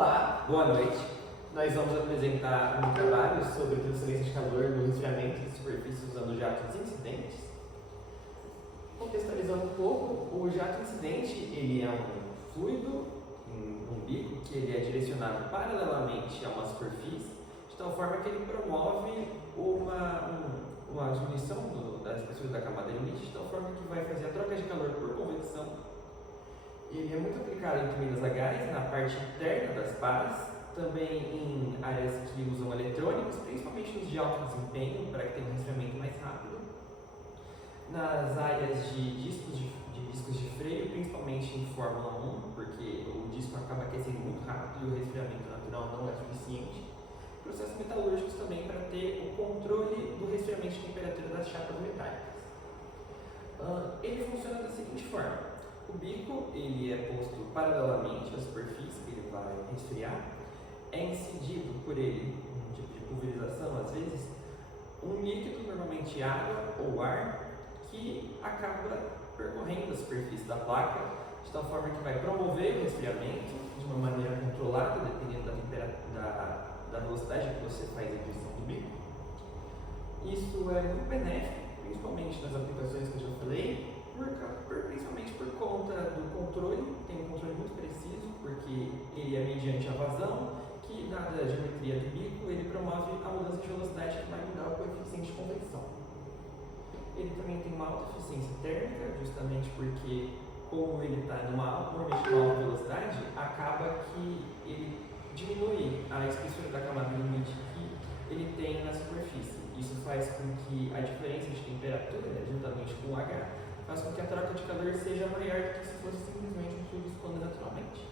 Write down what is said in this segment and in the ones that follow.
Olá, boa noite. Nós vamos apresentar um trabalho sobre transferência de calor no resfriamento de superfície usando jatos incidentes. Contextualizando um pouco, o jato incidente ele é um fluido, um bico, que ele é direcionado paralelamente a uma superfície, de tal forma que ele promove uma diminuição da espessura da camada limite, de tal forma que vai fazer a troca de calor por convecção. Ele é muito aplicado em turbinas a gás, na parte interna das pás, também em áreas que usam eletrônicos, principalmente nos de alto desempenho, para que tenha um resfriamento mais rápido. Nas áreas de discos de freio, principalmente em Fórmula 1, porque o disco acaba aquecendo muito rápido e o resfriamento natural não é suficiente. Processos metalúrgicos também para ter o controle do resfriamento de temperatura das chapas metálicas. Ele funciona da seguinte forma. O bico ele é posto paralelamente à superfície que ele vai resfriar, é incidido por ele, um tipo de pulverização às vezes, um líquido, normalmente água ou ar, que acaba percorrendo a superfície da placa, de tal forma que vai promover o resfriamento de uma maneira controlada, dependendo da velocidade que você faz a aquisição do bico. Isso é muito benéfico, principalmente nas aplicações que eu já falei, principalmente por conta do controle, tem um controle muito preciso, porque ele é mediante a vazão, que dada a geometria do bico, ele promove a mudança de velocidade que vai mudar o coeficiente de convecção. Ele também tem uma alta eficiência térmica, justamente porque, como ele está normalmente numa alta velocidade, acaba que ele diminui a espessura da camada limite que ele tem na superfície. Isso faz com que a diferença de temperatura, juntamente com o H, faz com que a troca de calor seja maior do que se fosse simplesmente um fluido escoando naturalmente.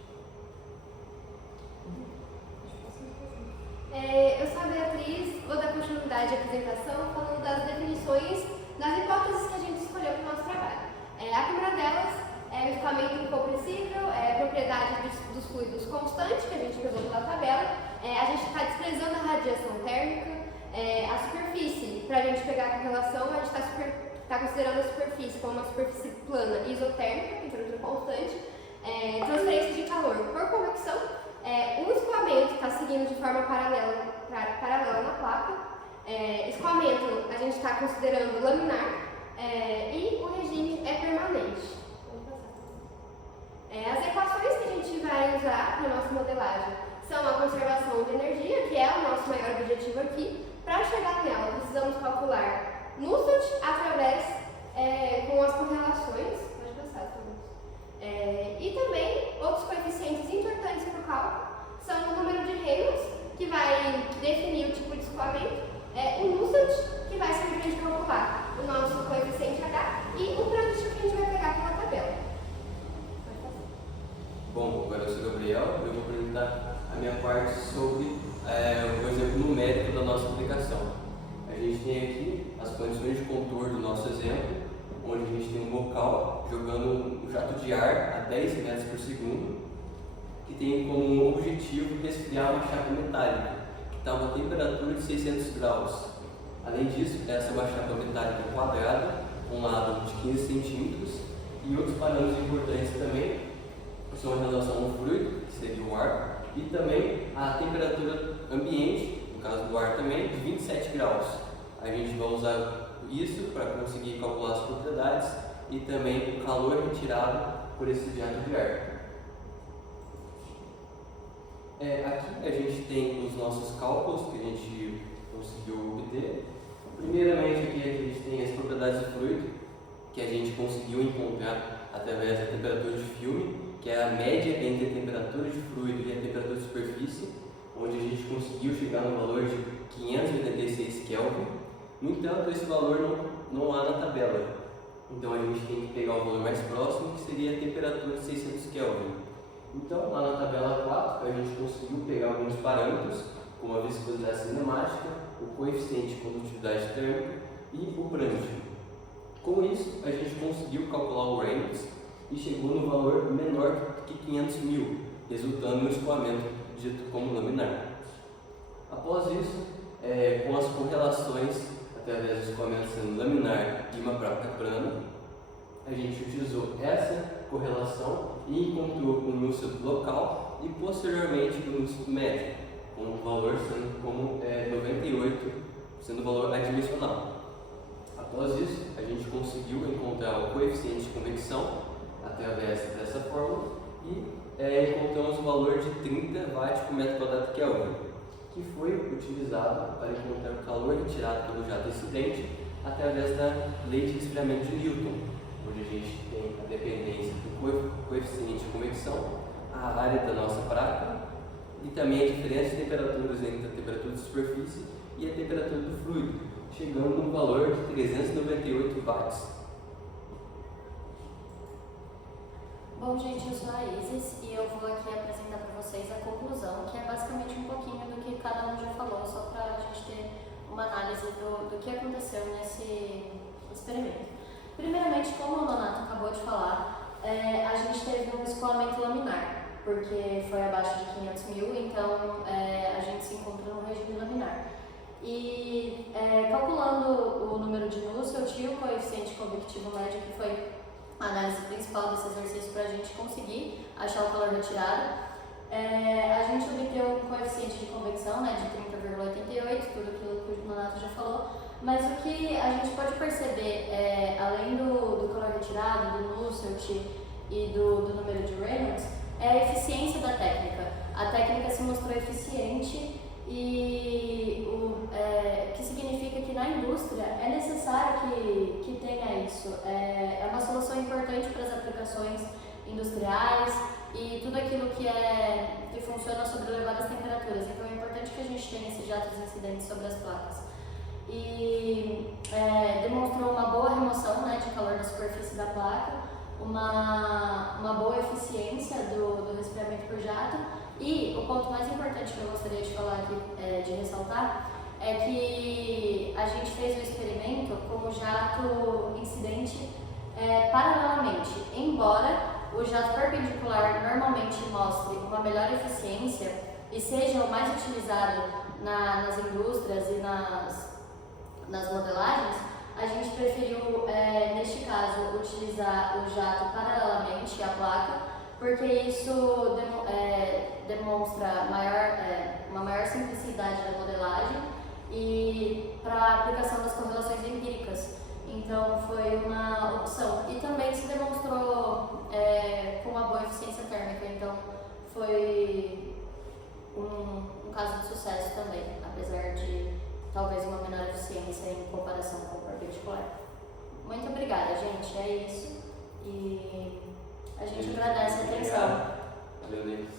Eu sou a Beatriz, vou dar continuidade à apresentação falando das definições das hipóteses que a gente escolheu para o nosso trabalho. A primeira delas é o escoamento incompressível, a propriedade dos fluidos constante, que a gente pegou pela tabela. A gente está desprezando a radiação térmica, a superfície, para a gente pegar a correlação, a gente está considerando a superfície como uma superfície plana isotérmica, temperatura constante, transferência de calor por convecção, o escoamento está seguindo de forma paralela na placa, escoamento a gente está considerando laminar e o regime é permanente. As equações que a gente vai usar para a nossa modelagem são a conservação de energia, que é o nosso maior objetivo aqui. Para chegar nela, precisamos calcular Nusselt através com as correlações, pode passar, e também outros coeficientes importantes para o cálculo são o número de Reynolds, que vai definir o tipo de escoamento, o Nusselt, que vai servir para a gente calcular o nosso coeficiente H e o produto que a gente vai pegar pela tabela. Bom, agora eu sou o Gabriel e eu vou apresentar a minha parte sobre o exemplo numérico da nossa aplicação. A gente tem aqui as condições de contorno do nosso exemplo, onde a gente tem um bocal jogando um jato de ar a 10 metros por segundo, que tem como objetivo resfriar uma chapa metálica, que está a uma temperatura de 600 graus. Além disso, essa é uma chapa metálica quadrada, com um lado de 15 centímetros, e outros parâmetros importantes também são em relação ao fluido, que seria o ar, e também a temperatura ambiente, no caso do ar também, de 27 graus. A gente vai usar isso para conseguir calcular as propriedades e também o calor retirado por esse jato de ar. Aqui a gente tem os nossos cálculos que a gente conseguiu obter. Primeiramente aqui a gente tem as propriedades do fluido, que a gente conseguiu encontrar através da temperatura de filme, que é a média entre a temperatura de fluido e a temperatura de superfície, onde a gente conseguiu chegar no valor de 586 Kelvin. No entanto, esse valor não há na tabela, então a gente tem que pegar o valor mais próximo, que seria a temperatura de 600 Kelvin. Então, lá na tabela 4, a gente conseguiu pegar alguns parâmetros, como a viscosidade cinemática, o coeficiente de condutividade térmica e o Brandt. Com isso, a gente conseguiu calcular o Reynolds e chegou no valor menor que 500 mil, resultando no escoamento dito como laminar. Após isso, com as correlações através do escoamento sendo laminar e uma placa plana, a gente utilizou essa correlação e encontrou um Nusselt local e posteriormente do ensino médio, com o valor sendo como 98, sendo o valor adimensional. Após isso, a gente conseguiu encontrar o coeficiente de convecção através dessa fórmula e encontramos o valor de 30 watts por metro quadrado Kelvin, que foi utilizado para encontrar o calor retirado pelo jato incidente através da lei de resfriamento de Newton, onde a gente tem a dependência do coeficiente de convecção, a área da nossa placa e também a diferença de temperaturas entre a temperatura de superfície e a temperatura do fluido, chegando no valor de 398 watts. Bom, gente, eu sou a Isis e eu vou aqui apresentar para vocês a conclusão, que é basicamente um pouquinho do que cada um já falou, só para a gente ter uma análise do que aconteceu nesse experimento. Primeiramente, como o Nonato acabou de falar, a gente teve um escoamento laminar, porque foi abaixo de 500 mil, então a gente se encontra no regime laminar. E calculando o número de Nusselt e o coeficiente convectivo médio, que foi a análise principal desse exercício para a gente conseguir achar o calor retirado, a gente obteve um coeficiente de convecção de 30,88, tudo aquilo que o Nonato já falou, mas o que a gente pode perceber, além do calor retirado, do Nusselt e do número de Reynolds, é a eficiência da técnica. A técnica se mostrou eficiente e que significa que na indústria é necessário que tenha isso. É uma solução importante para as aplicações industriais e tudo aquilo que funciona sob elevadas temperaturas. Então é importante que a gente tenha esses jatos incidentes sobre as placas. E demonstrou uma boa remoção de calor da superfície da placa, uma boa eficiência do resfriamento por jato. E o ponto mais importante que eu gostaria de falar aqui, de ressaltar, é que a gente fez o experimento com o jato incidente paralelamente. Embora o jato perpendicular normalmente mostre uma melhor eficiência e seja o mais utilizado nas indústrias e nas modelagens, a gente preferiu, neste caso, utilizar o jato paralelamente à placa, porque isso demonstra uma maior simplicidade da modelagem e para a aplicação das correlações empíricas. Então foi uma opção e também se demonstrou com uma boa eficiência térmica, então foi um caso de sucesso também, apesar de talvez uma menor eficiência em comparação com o perpendicular. Muito obrigada, gente, é isso e a gente agradece a atenção. Valeu, Denis.